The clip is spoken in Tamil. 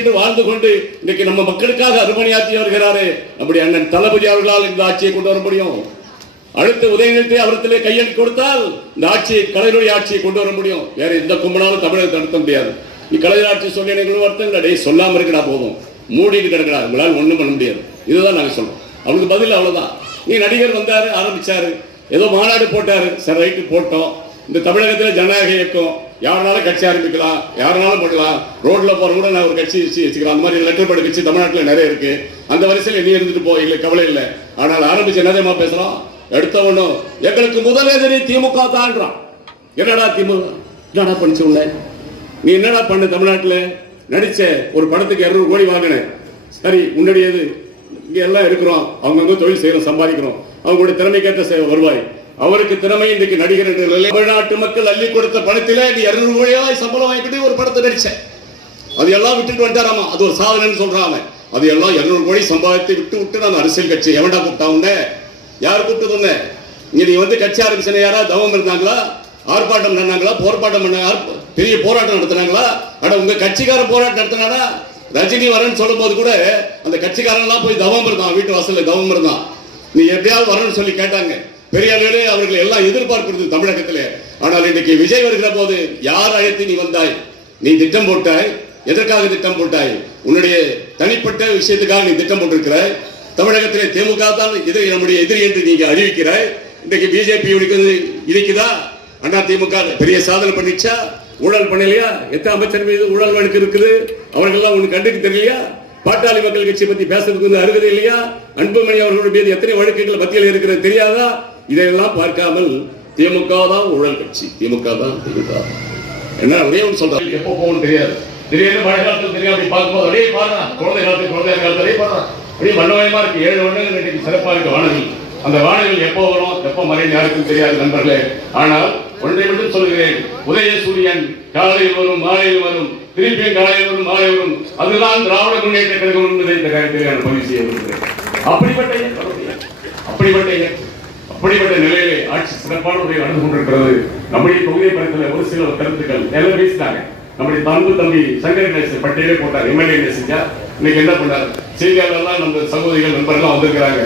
என்று வாழ்ந்து கொண்டு இன்னைக்கு நம்ம மக்களுக்காக அருமணியாற்றி வருகிறாரே. நம்முடைய அண்ணன் தளபதி அவர்களால் இந்த ஆட்சியை கொண்டு வர முடியும். அடுத்த உதயநிதி அவரத்திலே கையெழுத்து கொடுத்தால் இந்த ஆட்சியை கலைநொழி ஆட்சியை கொண்டு வர முடியும். வேற எந்த கும்பனாலும் தமிழகத்தை நடத்த முடியாது. நீ கலைஞர் ஆட்சி சொல்லி எனக்கு வருத்தம் கிடையாது சொல்லாம இருக்கடா போதும். மூடிட்டு கிடக்கடா உங்களால் ஒண்ணும் பண்ண முடியாது. இதுதான் நாங்க சொல்றோம். அவனுக்கு பதில் அவ்வளவுதான். நீ நடிகர் வந்தாரு ஆரம்பிச்சாரு. ஏதோ மாநாடு போட்டாரு. சரி ரைட்டு போட்டோம். இந்த தமிழகத்தில் ஜனநாயக இயக்கம் யாருனாலும் கட்சி ஆரம்பிக்கலாம் யாருனாலும் பண்ணலாம் ரோட்ல போற கூட நான் ஒரு கட்சி வச்சு வச்சுக்கலாம். அந்த மாதிரி லெட்டர் படி கட்சி தமிழ்நாட்டில் நிறைய இருக்கு. அந்த வரிசையில் நீ இருந்துட்டு போ எங்களுக்கு கவலை இல்லை. ஆனால் ஆரம்பிச்சு என்ன தெரியுமா பேசுறோம்? எங்களுக்கு முதல் எதிரி திமுக தான்றான். என்னடா திமுக என்னடா பண்ணிச்சு உள்ள நீ என்னடா பண்ண தமிழ்நாட்டில்? நடிச்ச ஒரு படத்துக்கு இரநூறு கோடி வாங்கினேன். சரி உன்னுடையது இங்கே எல்லாம் இருக்கிறோம் அவங்கவுங்க தொழில் செய்கிறோம் சம்பாதிக்கிறோம். அவங்களுடைய திறமைக்கேற்ற வருவாய். அவருக்கு திறமை இன்றைக்கு நடிகர் என்ற நிலையில் தமிழ்நாட்டு மக்கள் அள்ளி கொடுத்த பணத்திலே நீ இருநூறு கோடியாய் சம்பளம் வாங்கிட்டு ஒரு படத்தை நடிச்சேன் அது எல்லாம் விட்டுட்டு வந்துட்டாராமா? அது ஒரு சாதனைன்னு சொல்றாங்க அது எல்லாம் இருநூறு கோடி சம்பாதித்து விட்டு விட்டு நான் அரசியல் கட்சி எவன்டா கூப்பிட்டா யார் கூப்பிட்டு வந்தேன் இங்க நீ வந்து கட்சி ஆரம்பிச்சன யாரா தவம் இருந்தாங்களா? ஆர்ப்பாட்டம் பண்ணாங்களா போராட்டம் பண்ணாங்க பெரிய போராட்டம் நடத்தினாங்களா? அட உங்க கட்சிக்காரன் போராட்டம் நடத்தினாரா ரஜினி வரேன்னு சொல்லும் போது கூட அந்த கட்சிக்காரன் எல்லாம் போய் தவம் இருந்தான். வீட்டு வாசல்ல தவம் இருந்தான். நீ எப்படியாவது வரணும்னு சொல்லி கேட்டாங்க. பெரியாரே அவர்கள் எல்லாம் எதிர்பார்க்கிறது தமிழகத்திலே. ஆனால் இன்றைக்கு விஜய் வருகிற போது யார் அழைத்து நீ வந்தாய்? நீ திட்டம் போட்டாய்? எதற்காக திட்டம் போட்டாய்? உன்னுடைய தனிப்பட்ட விஷயத்துக்காக நீ திட்டம் போட்டிருக்கிறாய். தமிழகத்திலே திமுக தான் எதிரி நம்முடைய எதிரி என்று நீங்க அறிவிக்கிறாய். இன்றைக்கு பிஜேபி இருக்குதா அண்ணா திமுக பெரிய சாதனை பண்ணிச்சா? ஊழல் பண்ணலையா? எத்தனை அமைச்சர் மீது ஊழல் வழக்கு இருக்குது? அவர்கள்லாம் உனக்கு கண்டுக்கு தெரியலையா? பாட்டாளி மக்கள் கட்சி பத்தி பேசுறதுக்கு வந்து அருகதை இல்லையா? அன்புமணி அவர்களுடைய மீது எத்தனை வழக்குகள் மத்தியில் இருக்கிறது தெரியாதா? இதையெல்லாம் பார்க்காமல் திமுக தான் ஊழல் கட்சி. திமுக தான் திமுக. என்ன அதே ஒன்று சொல்றாங்க எப்போ போகணும்னு தெரியாது. திடீர்னு மழை காலத்துல தெரியும் அப்படி பார்க்கும்போது அப்படியே பாருங்க குழந்தை காலத்து குழந்தை காலத்தில் அப்படியே பாருங்க அப்படியே வண்ணமயமா இருக்கு. ஏழு வண்ணங்கள் இன்னைக்கு சிறப்பாக இருக்கு வானவில். அந்த வானவில் எப்போ வரும் எப்போ மறையும் யாருக்கும் தெரியாது நண்பர்களே. ஆனால் ஒன்றை மட்டும் சொல்கிறேன் உதய சூரியன் காலையில் வரும் மாலையில் வரும். திருப்பியும் காலையில் வரும் மாலை வரும். அதுதான் திராவிட முன்னேற்ற கழகம் என்பதை இந்த காரியத்தில் நான் பதிவு செய்ய விரும்புகிறேன். அப்படிப்பட்ட அப்படிப்பட்ட இயக்கம். அப்படிப்பட்ட நிலையிலே ஆட்சி சிறப்பான முறையில் நடந்து கொண்டிருக்கிறது. நம்முடைய தொகுதியை படத்தில் ஒரு சில கருத்துக்கள் எல்லாம் பேசினாங்க. நம்முடைய தம்பு தம்பி சங்கர் கணேசன் பட்டியலே போட்டார். எம்எல்ஏ செஞ்சா இன்னைக்கு என்ன பண்ணார்? செய்தியாளர்லாம் நம்ம சகோதரிகள் நண்பர்கள் வந்திருக்கிறாங்க.